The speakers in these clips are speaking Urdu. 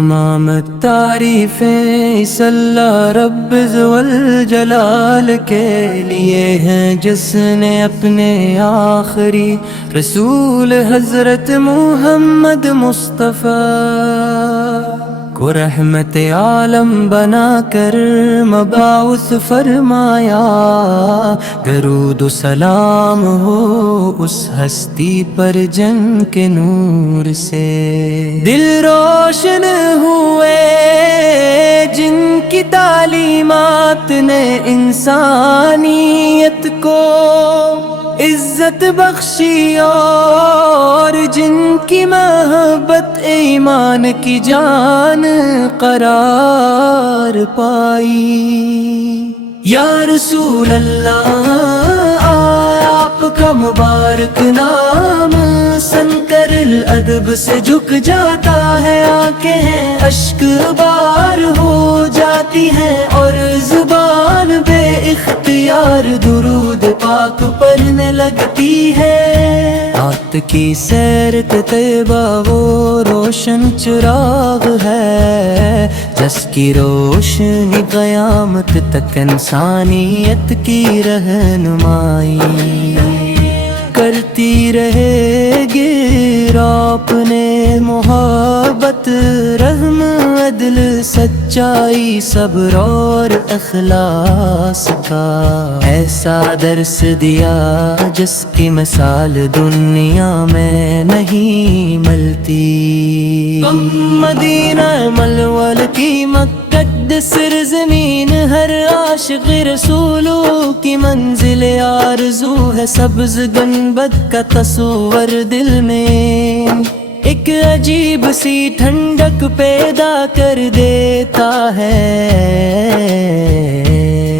تمام تعریفیں اس اللہ رب ذوالجلال کے لیے ہیں، جس نے اپنے آخری رسول حضرت محمد مصطفیٰ کو رحمت عالم بنا کر مبعوث فرمایا۔ درود و سلام ہو اس ہستی پر جن کے نور سے دل روشن ہوئے، جن کی تعلیمات نے انسانیت کو عزت بخشی اور جن کی محبت ایمان کی جان قرار پائی۔ یا رسول اللہ آپ کا مبارک نام سن کر الادب سے جھک جاتا ہے، آنکھیں اشک بار ہو جاتی ہیں اور زبان بے اختیار درود پاک پڑھنے لگتی ہے۔ رات کی سیر طیبہ وہ روشن چراغ ہے، جس کی روشنی قیامت تک انسانیت کی رہنمائی کرتی رہے گی۔ آپ نے محبت، رحم، عدل، سچائی، صبر اور اخلاص کا ایسا درس دیا جس کی مثال دنیا میں نہیں ملتی۔ مدینہ ملول کی مقدس سرزمین ہر عاشق رسولو کی منزل آرزو ہے، سبز گنبد کا تصور دل میں ایک عجیب سی ٹھنڈک پیدا کر دیتا ہے۔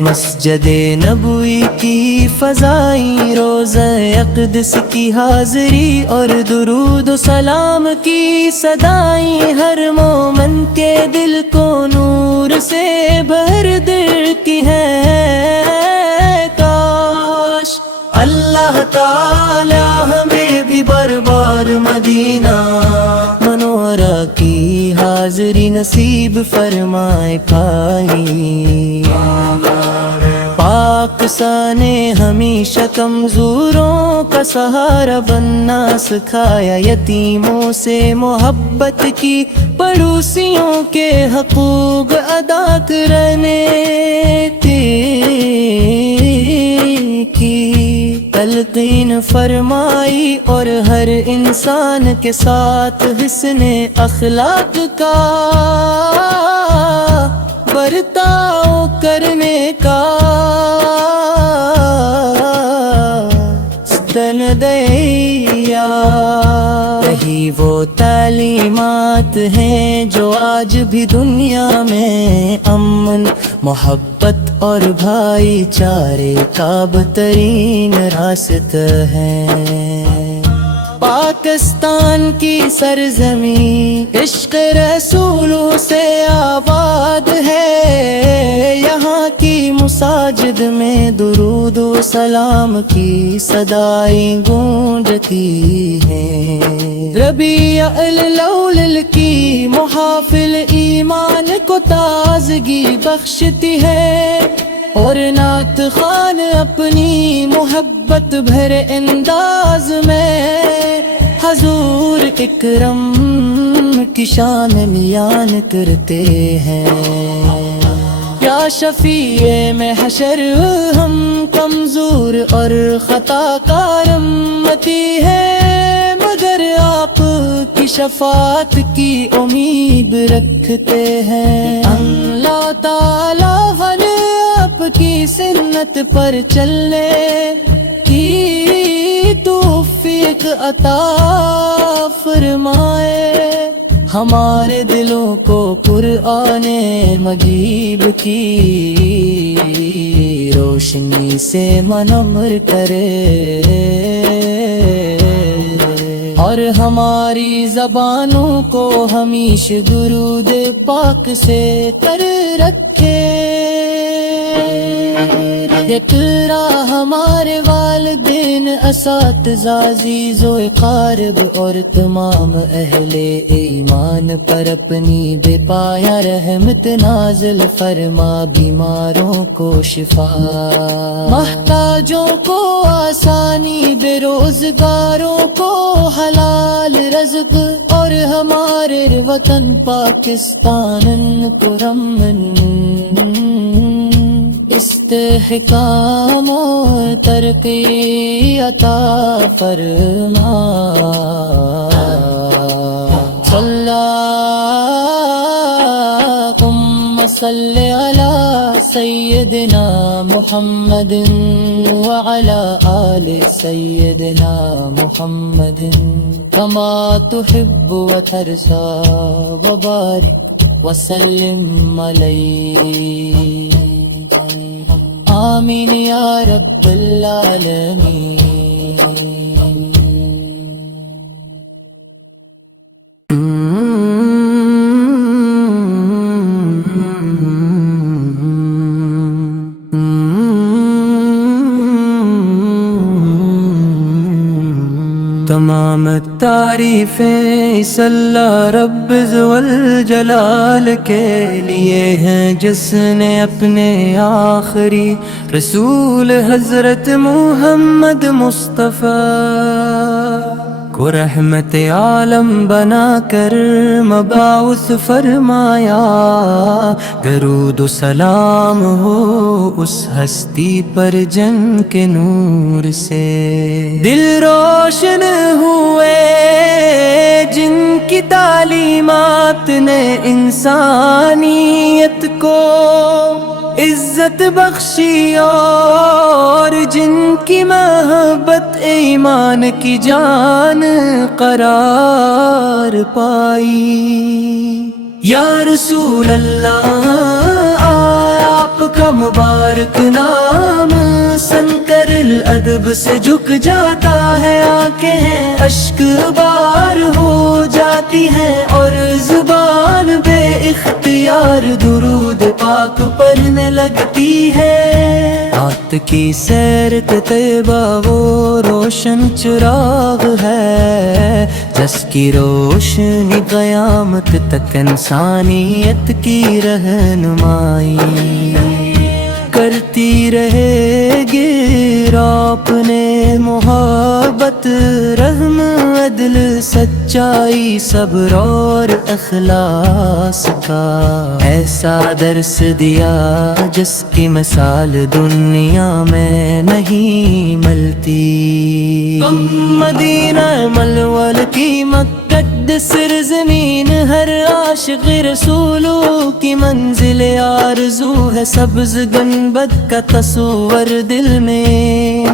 مسجد نبوی کی فضائیں، روضہ اقدس کی حاضری اور درود و سلام کی صدائیں ہر مومن کے دل کو نور سے بھر دیتی ہیں۔ کاش اللہ تعالی ہمیں بھی بار بار مدینہ منورہ کی حاضری نصیب فرمائے پائی۔ پاک سانے ہمیشہ کمزوروں کا سہارا بننا سکھایا، یتیموں سے محبت کی، پڑوسیوں کے حقوق ادا کرنے کی تلقین فرمائی، اور ہر انسان کے ساتھ حسن اخلاق کا برتاؤ کرنے کا ستن دیا۔ یہی وہ تعلیمات ہیں جو آج بھی دنیا میں امن، محبت اور بھائی چارے کا بہترین راستہ ہے۔ پاکستان کی سرزمین عشق رسولوں سے آباد ہے، یہاں کی مساجد میں درود و سلام کی صدائیں گونجتی ہیں۔ ربیع الاول کی محافل ایمان کو تازگی بخشتی ہے، اور نعت خوان اپنی محبت بھرے انداز میں حضور اکرم کی شان بیان کرتے ہیں۔ یا شفیع محشر ہم کمزور اور خطا کار امتی ہے، مگر آپ کی شفاعت کی امید رکھتے ہیں۔ اللہ تعالیٰ ہمیں آپ کی سنت پر چلنے کی توفیق عطا فرمائے، ہمارے دلوں کو قرآن مجید کی روشنی سے منور کرے، اور ہماری زبانوں کو ہمیشہ درود پاک سے تر رکھے۔ اقرا ہمارے والدین والدین، اساتذہ، عزیز و اقارب اور تمام اہل ایمان پر اپنی بے پایہ رحمت نازل فرما، بیماروں کو شفا، محتاجوں کو آسانی، بے روزگاروں کو حلال رزق، اور ہمارے وطن پاکستان کو امن، استحکام و ترقی عطا فرما۔ اللہم صلی علی سیدنا محمد وعلی آل سیدنا محمد کما تحب وترضى، وبارک وسلم علیہ، آمین یا رب العالمین۔ تمام تعریفیں اس اللہ رب ذوالجلال کے لیے ہیں، جس نے اپنے آخری رسول حضرت محمد مصطفیٰ کو رحمت عالم بنا کر مبعوث فرمایا۔ درود و سلام ہو اس ہستی پر جن کے نور سے دل روشن ہوئے، جن کی تعلیمات نے انسانیت کو عزت بخشی، اور جن کی محبت ایمان کی جان قرار پائی۔ یا رسول اللہ، آپ کا مبارک نام سن کر الادب سے جھک جاتا ہے، آنکھیں اشک بار ہو جاتی ہیں، اور زبان بے اختیار درود پاک پڑھنے لگتی ہے۔ رات کی سیرت طیبہ وہ روشن چراغ ہے، جس کی روشنی قیامت تک انسانیت کی رہنمائی کرتی رہے گی۔ اپنے محبت، رحم، عدل، سچائی، صبر اور اخلاص کا ایسا درس دیا، جس کی مثال دنیا میں نہیں ملتی۔ مدینہ ملول کی مقدس سرزمین، ہر عاشق رسولوں کی منزل آرزو ہے، سبز گنبد کا تصور دل میں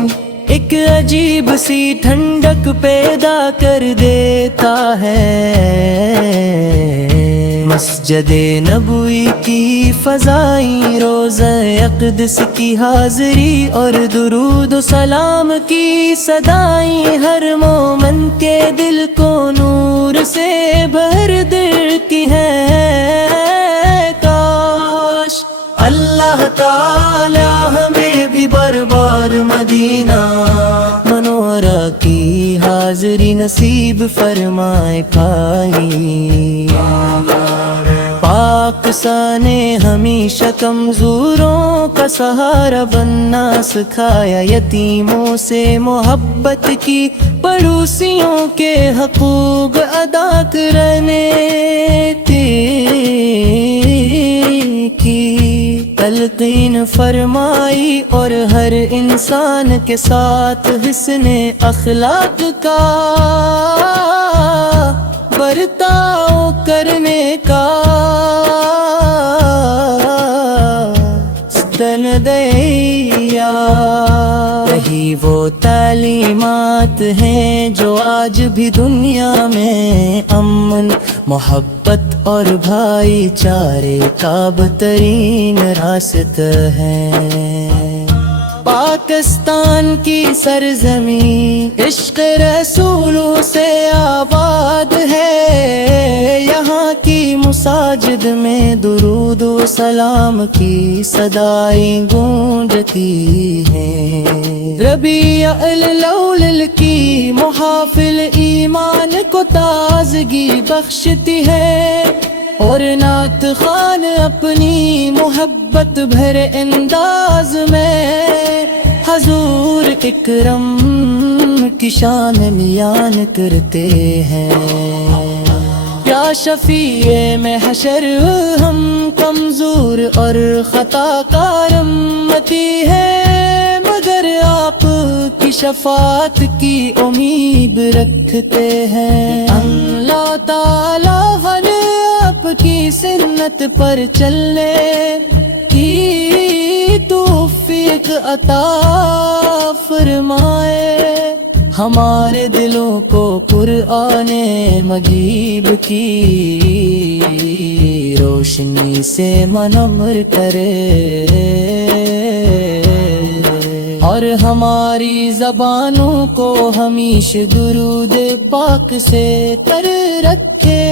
ایک عجیب سی ٹھنڈک پیدا کر دیتا ہے۔ مسجد نبوی کی فضائیں، روزہ اقدس کی حاضری، اور درود و سلام کی صدائیں ہر مومن کے دل کو نور سے بھر دیتی ہیں۔ کاش اللہ تعالی ہمیں بھی بار بار مدینہ منورہ کی حاضری نصیب فرمائے پائی۔ پاک سانے ہمیشہ کمزوروں کا سہارا بننا سکھایا، یتیموں سے محبت کی، پڑوسیوں کے حقوق ادا کرنے کی تلقین فرمائی، اور ہر انسان کے ساتھ حسن اخلاق کا برتاؤ کرنے کا ستن دیا۔ یہی وہ تعلیمات ہیں جو آج بھی دنیا میں امن، محبت اور بھائی چارے کا بہترین راستہ ہے۔ پاکستان کی سرزمین عشق رسولوں سے آباد ہے، یہاں کی مساجد میں درود و سلام کی صدائیں گونجتی ہیں۔ ربیع الاول کی محافل ایمان کو تازگی بخشتی ہے، اور نعت خوان اپنی محبت بھرے انداز میں حضور اکرم کی شان بیان کرتے ہیں۔ یا شفیع محشر ہم کمزور اور خطا کار امتی ہے، مگر آپ کی شفاعت کی امید رکھتے ہیں۔ اللہ تعالیٰ ہمیں آپ کی سنت پر چلنے کی توفیق عطا فرمائے، ہمارے دلوں کو قرآن مجید کی روشنی سے منور کرے، اور ہماری زبانوں کو ہمیشہ درود پاک سے تر رکھے۔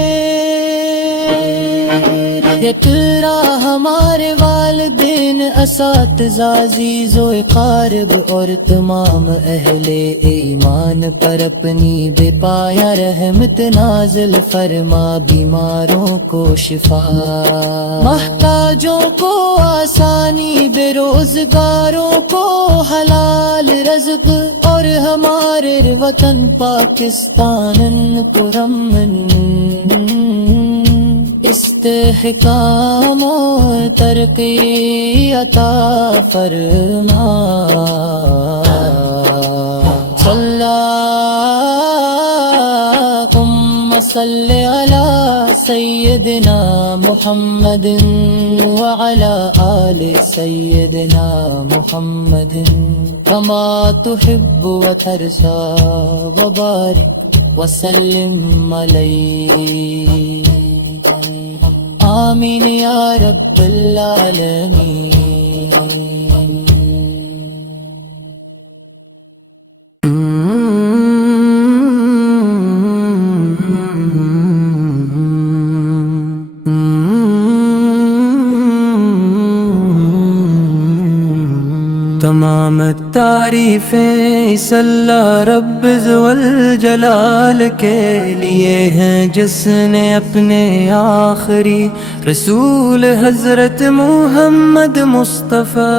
اقرا ہمارے والدین، اساتذہ، عزیز و اقارب اور تمام اہل ایمان پر اپنی بے پایا رحمت نازل فرما، بیماروں کو شفا، محتاجوں کو آسانی، بے روزگاروں کو حلال رزق، اور ہمارے وطن پاکستان پرامن استحکام و ترقی عطا فرما۔ اللہم صلی علی سیدنا محمد وعلی آل سیدنا محمد کما تحب وترضى، وبارک وسلم علیہ، آمین یا رب العالمین۔ تمام تعریفیں اس اللہ رب ذوالجلال کے لیے ہیں، جس نے اپنے آخری رسول حضرت محمد مصطفیٰ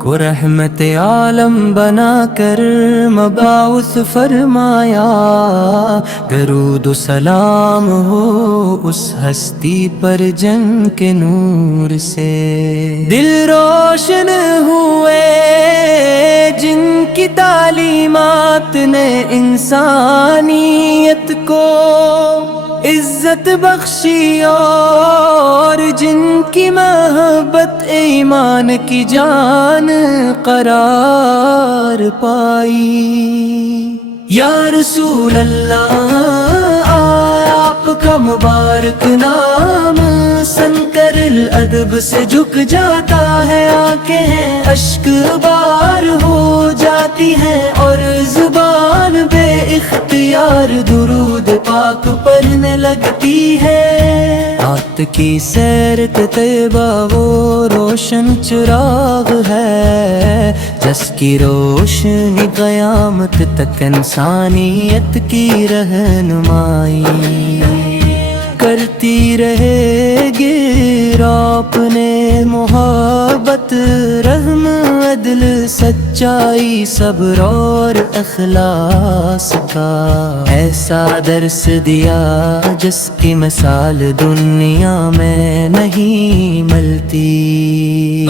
کو رحمت عالم بنا کر مبعوث فرمایا۔ درود و سلام ہو اس ہستی پر جن کے نور سے دل روشن ہوئے، جن کی تعلیمات نے انسانیت کو عزت بخشی، اور جن کی محبت ایمان کی جان قرار پائی۔ یا رسول اللہ آپ کا مبارک نام سن کر الادب سے جھک جاتا ہے، آنکھیں اشک بار ہو جاتی ہیں، اور زبان بے اختیار درود پاک پڑھنے لگتی ہے۔ رات کی سیر طیبہ وہ روشن چراغ ہے، جس کی روشنی قیامت تک انسانیت کی رہنمائی کرتی رہے گی۔ اپنے محبت، رحم، عدل، سچائی، صبر اور اخلاص کا ایسا درس دیا جس کی مثال دنیا میں نہیں ملتی۔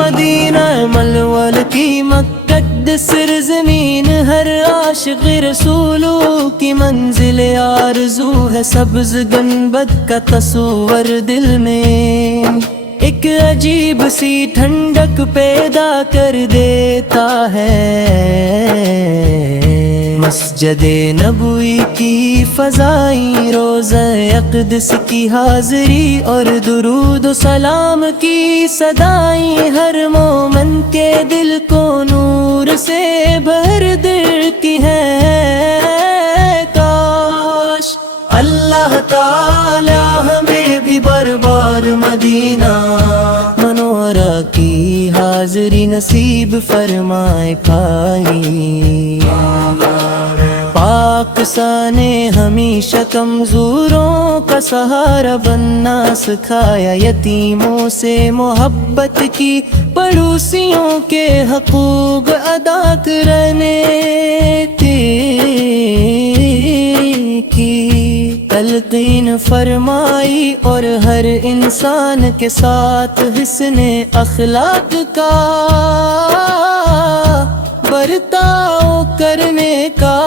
مدینہ منور کی مقدس سرزمین، ہر عاشق رسولوں کی منزل آرزو ہے، سبز گنبد کا تصور دل میں ایک عجیب سی ٹھنڈک پیدا کر دیتا ہے۔ مسجد نبوی کی فضائیں، روزہ اقدس کی حاضری اور درود و سلام کی صدائیں، ہر مومن کے دل کو نور سے بھر دیتی ہیں۔ کاش اللہ تعالی مدینہ، منورہ کی حاضری نصیب فرمائے پائی۔ پاکستان نے ہمیشہ کمزوروں کا سہارا بننا سکھایا، یتیموں سے محبت کی، پڑوسیوں کے حقوق ادا کرنے کی تلقین فرمائی، اور ہر انسان کے ساتھ حسن اخلاق کا برتاؤ کرنے کا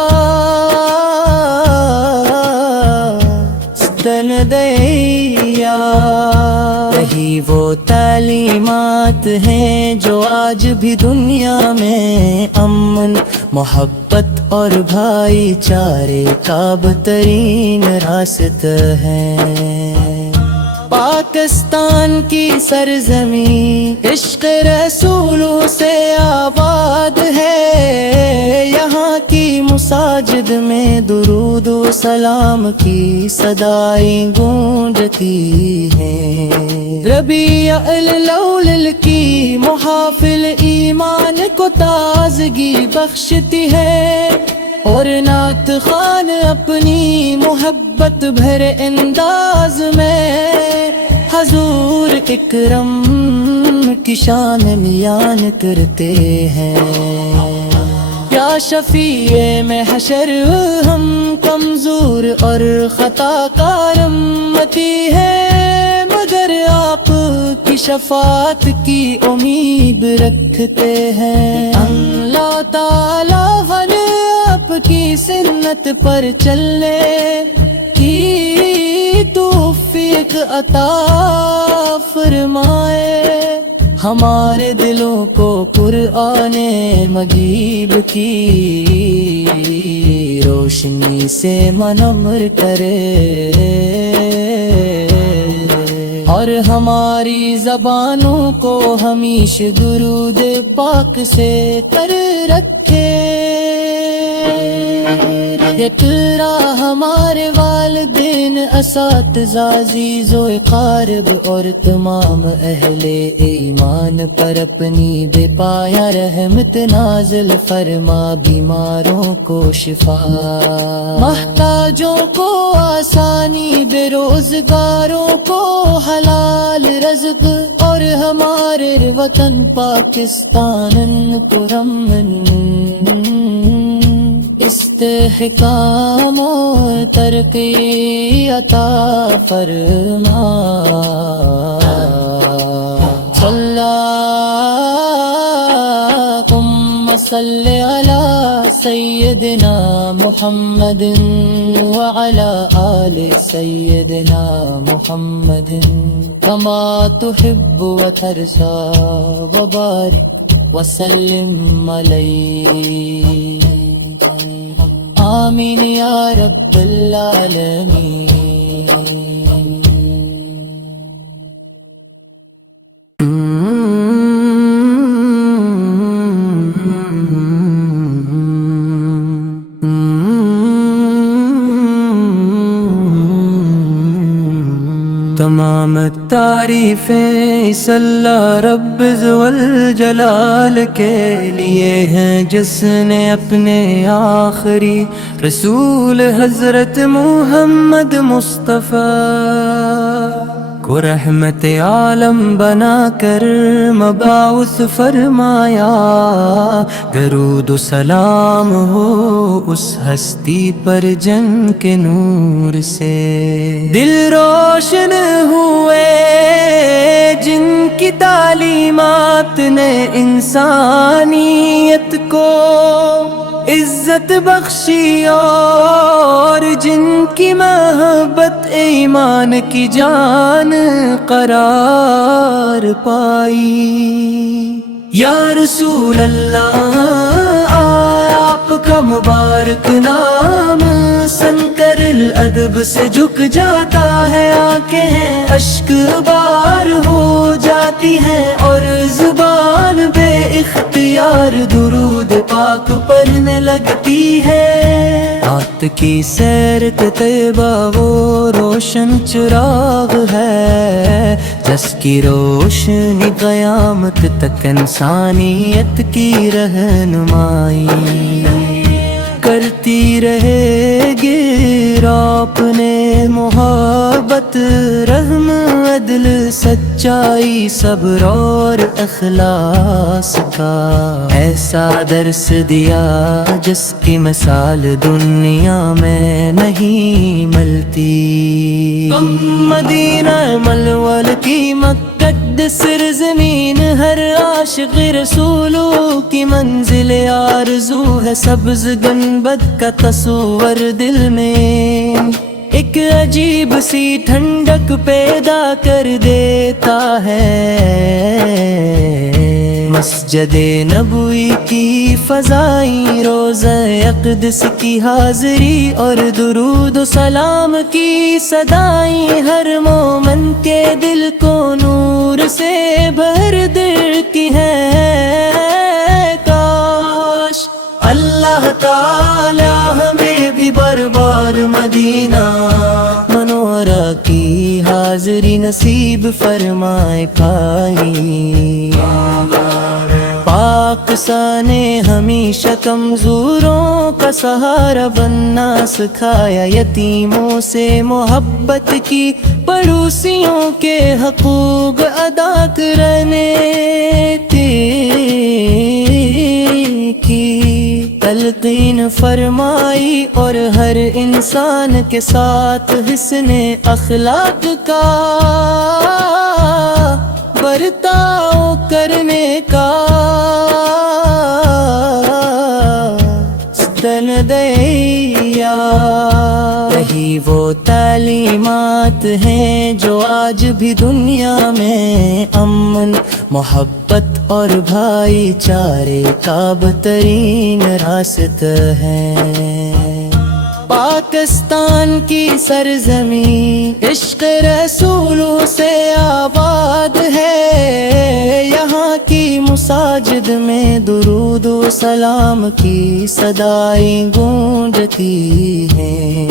ستن دیا۔ یہی وہ تعلیمات ہیں جو آج بھی دنیا میں امن، محبت اور بھائی چارے کا بہترین راستہ ہے۔ پاکستان کی سرزمین عشق رسولوں سے آباد ہے، یہاں کی مساجد میں درود و سلام کی صدائیں گونجتی ہیں۔ ربیع الاول کی محافل ایمان کو تازگی بخشتی ہے، اور نعت خوان اپنی محبت بھرے انداز میں حضور اکرم کی شان بیان کرتے ہیں۔ یا شفیع محشر ہم کمزور اور خطا کار امتی ہیں، مگر آپ کی شفاعت کی امید رکھتے ہیں۔ اللہ تعالیٰ ہمیں آپ کی سنت پر چلنے کی توفیق عطا فرمائے، ہمارے دلوں کو قرآن مجید کی روشنی سے منور کرے، اور ہماری زبانوں کو ہمیشہ درود پاک سے تر رکھے۔ اقرا ہمارے والدین، اساتذہ، عزیز و اقارب اور تمام اہل ایمان پر اپنی بے پایا رحمت نازل فرما، بیماروں کو شفا، محتاجوں کو آسانی، بے روزگاروں کو حلال رزق، اور ہمارے وطن پاکستان کو استحکام و ترقی عطا فرما۔ اللہم صلی علی سیدنا محمد وعلی آل سیدنا محمد کما تحب وترضى، وبارک وسلم علیہ۔ آمین یا رب العالمین۔ تمام تعریفیں اس اللہ رب ذوالجلال کے لیے ہیں، جس نے اپنے آخری رسول حضرت محمد مصطفیٰ کو رحمت عالم بنا کر مبعوث فرمایا۔ درود و سلام ہو اس ہستی پر جن کے نور سے دل روشن ہوئے، جن کی تعلیمات نے انسانیت کو عزت بخشی، اور جن کی محبت ایمان کی جان قرار پائی۔ یا رسول اللہ آپ کا مبارک نام سنکر الادب سے جھک جاتا ہے، آنکھیں اشک بار ہو جاتی ہیں، اور زبان بے اختیار درود پاک پڑھنے لگتی ہے۔ موت کی سیر کے طیبہ وہ روشن چراغ ہے جس کی روشنی قیامت تک انسانیت کی رہنمائی کرتی رہے گی۔ اپنے محبت، رحم، عدل، سچائی، صبر اور اخلاص کا ایسا درس دیا جس کی مثال دنیا میں نہیں ملتی۔ مدینہ ملول کی مقدس سرزمین، ہر عاشق رسولو کی منزل آرزو ہے۔ سبز گنبد کا تصور دل میں ایک عجیب سی ٹھنڈک پیدا کر دیتا ہے۔ مسجد نبوی کی فضائیں، روضہ اقدس کی حاضری اور درود و سلام کی صدائیں ہر مومن کے دل کو نور سے بھر دیتی ہیں۔ کاش اللہ تعالی ہمیں بھی برباد مدینہ منورہ کی حاضری نصیب فرمائے پائی۔ پاکستان نے ہمیشہ کمزوروں کا سہارا بننا سکھایا، یتیموں سے محبت کی، پڑوسیوں کے حقوق ادا کرنے کی تلقین فرمائی، اور ہر انسان کے ساتھ حسن اخلاق کا برتاؤ کرنے کا ستن دیا۔ یہی وہ تعلیمات ہیں جو آج بھی دنیا میں امن، محبت اور بھائی چارے کا بہترین راستہ ہے۔ پاکستان کی سرزمین عشق رسولوں سے آباد ہے، یہاں کی مساجد میں درود و سلام کی صدائیں گونجتی ہیں۔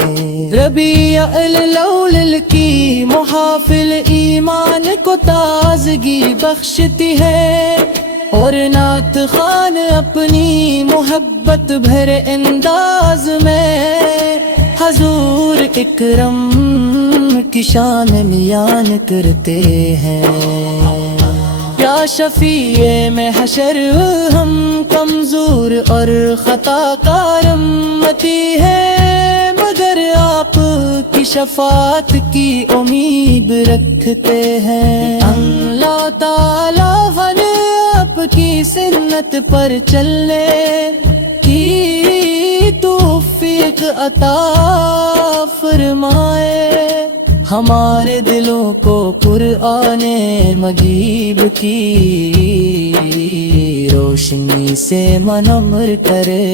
ربیع الاول کی محافل ایمان کو تازگی بخشتی ہے، اور نعت خوان اپنی محبت بھرے انداز میں حضور اکرم کی شان بیان کرتے ہیں۔ یا شفیع محشر ہم کمزور اور خطا کار امتی ہے، مگر آپ کی شفاعت کی امید رکھتے ہیں۔ اللہ تعالی ہر آپ کی سنت پر چلنے کی توفیق عطا فرمائے، ہمارے دلوں کو قرآن مجید کی روشنی سے منور کرے،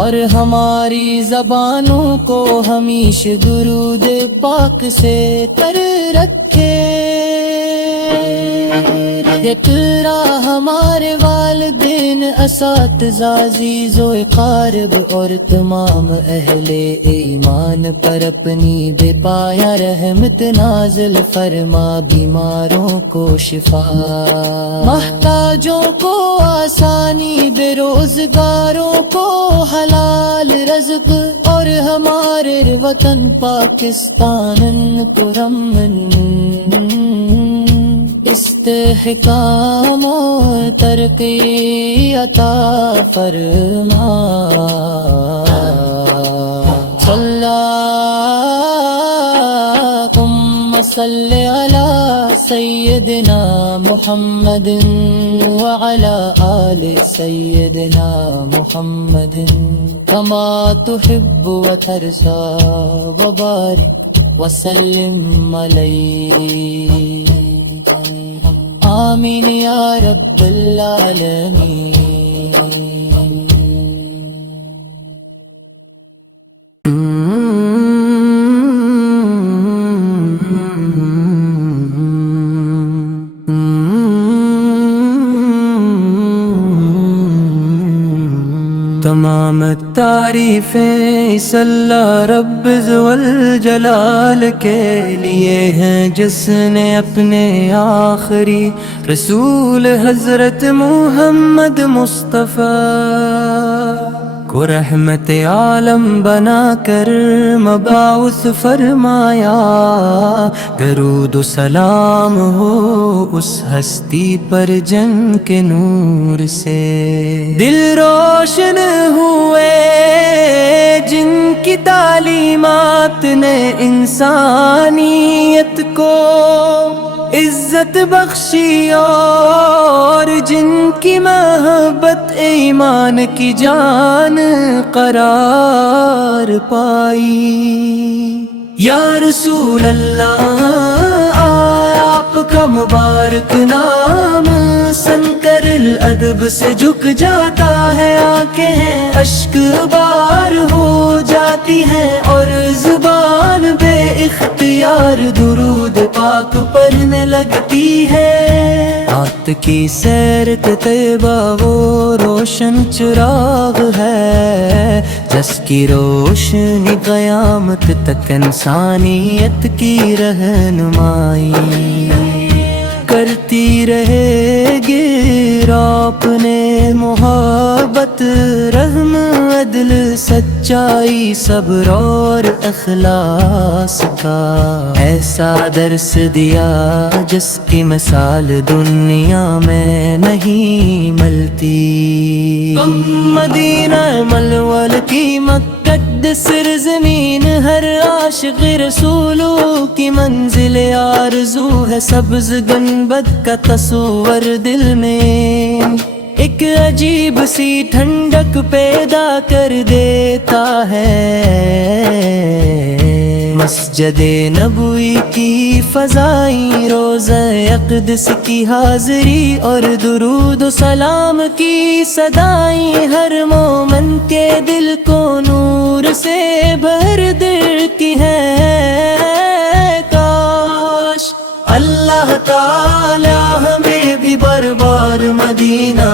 اور ہماری زبانوں کو ہمیشہ درود پاک سے تر رکھے۔ اقرا ہمارے والدین، اساتذہ، عزیز و اقارب اور تمام اہل ایمان پر اپنی بے پایہ رحمت نازل فرما، بیماروں کو شفا، محتاجوں کو آسانی، بے روزگاروں کو حلال رزق، اور ہمارے وطن پاکستان کو امن، استحکام و ترقی عطا فرما۔ اللہم صلی علی سیدنا محمد وعلی آل سیدنا محمد کما تحب وترضى، وبارک وسلم علیہ۔ آمین یا رب العالمین۔ تمام تعریفیں اس اللہ رب ذوالجلال کے لیے ہیں، جس نے اپنے آخری رسول حضرت محمد مصطفیٰ کو رحمت عالم بنا کر مبعوث فرمایا۔ درود و سلام ہو اس ہستی پر جن کے نور سے دل روشن ہوئے، جن کی تعلیمات نے انسانیت کو عزت بخشی، اور جن کی محبت ایمان کی جان قرار پائی۔ یا رسول اللہ آپ کا مبارک نام سنکر الادب سے جھک جاتا ہے، آنکھیں اشک بار ہو جاتی ہیں اور زبان بے اختیار درود پاک پڑھنے لگتی ہے۔ رات کی سیر طیبہ وہ روشن چراغ ہے، جس کی روشنی قیامت تک انسانیت کی رہنمائی کرتی رہے گی۔ اپنے محبت، رحم، عدل، سچائی، صبر اور اخلاص کا ایسا درس دیا جس کی مثال دنیا میں نہیں ملتی۔ مدینہ ملول کی مقدس سرزمین، ہر عاشق رسولو کی منزل آرزو ہے، سبز گنبد کا تصور دل میں ایک عجیب سی ٹھنڈک پیدا کر دیتا ہے۔ مسجد نبوی کی فضائیں، روضہ اقدس کی حاضری اور درود و سلام کی صدائیں، ہر مومن کے دل کو نور سے بھر دیتی ہیں۔ کاش اللہ تعالی ہمیں بھی بار بار مدینہ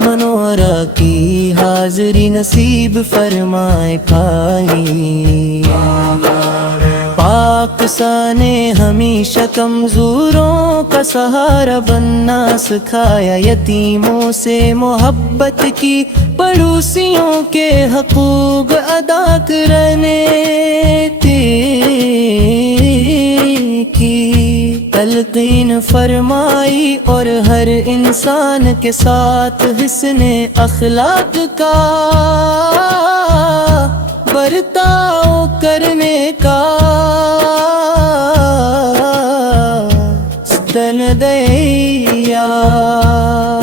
منورہ کی حاضری نصیب فرمائے پائی۔ پاک سانے ہمیشہ کمزوروں کا سہارا بننا سکھایا، یتیموں سے محبت کی، پڑوسیوں کے حقوق ادا کرنے کی تلقین فرمائی، اور ہر انسان کے ساتھ حسن اخلاق کا برتاؤ کرنے کا ستن دیا۔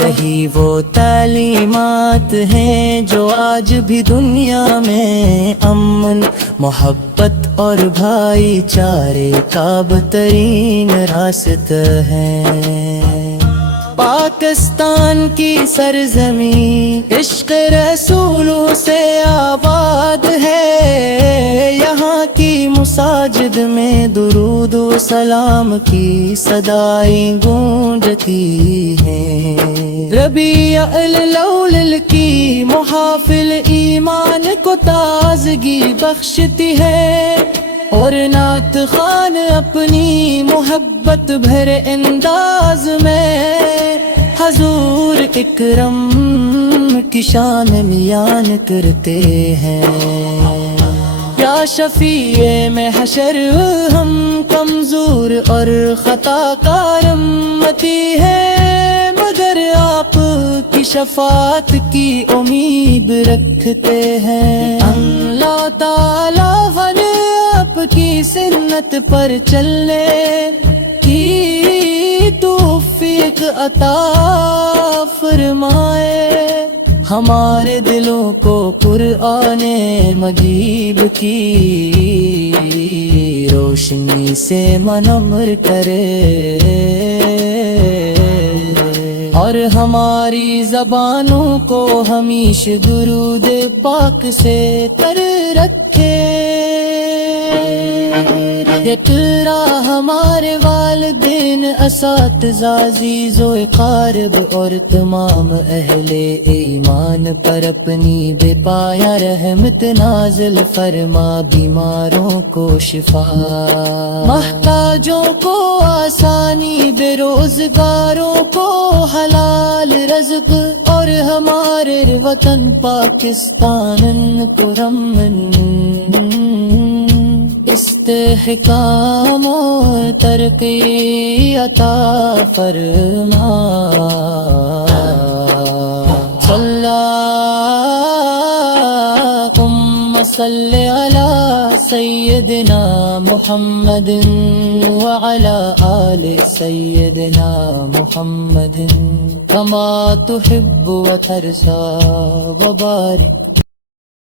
یہی وہ تعلیمات ہیں جو آج بھی دنیا میں امن، محبت اور بھائی چارے کا بہترین راستہ ہے۔ پاکستان کی سرزمین عشق رسولوں سے آباد ہے، یہاں کی مساجد میں درود و سلام کی صدائیں گونجتی ہیں۔ ربیع الاول کی محافل ایمان کو تازگی بخشتی ہے، اور نعت خوان اپنی محبت بھرے انداز میں حضور اکرم کی شان بیان کرتے ہیں۔ یا شفیع محشر ہم کمزور اور خطا کار امتی ہے، مگر آپ کی شفاعت کی امید رکھتے ہیں۔ اللہ تعالی آپ کی سنت پر چلنے کی توفیق عطا فرمائے، ہمارے دلوں کو قرآن مجید کی روشنی سے منور کرے، اور ہماری زبانوں کو ہمیشہ درود پاک سے تر رکھے۔ یکرا ہمارے والدین اساتذہ عزیز و اقارب اور تمام اہل ایمان پر اپنی بے پایا رحمت نازل فرما، بیماروں کو شفا، محتاجوں کو آسانی، بے روزگاروں کو حلال رزق، اور ہمارے وطن پاکستان کو امن، استحکام و ترقی عطا فرما۔ اللہم صلی علی سیدنا محمد وعلی آل سیدنا محمد کما تحب و ترضی، وبارک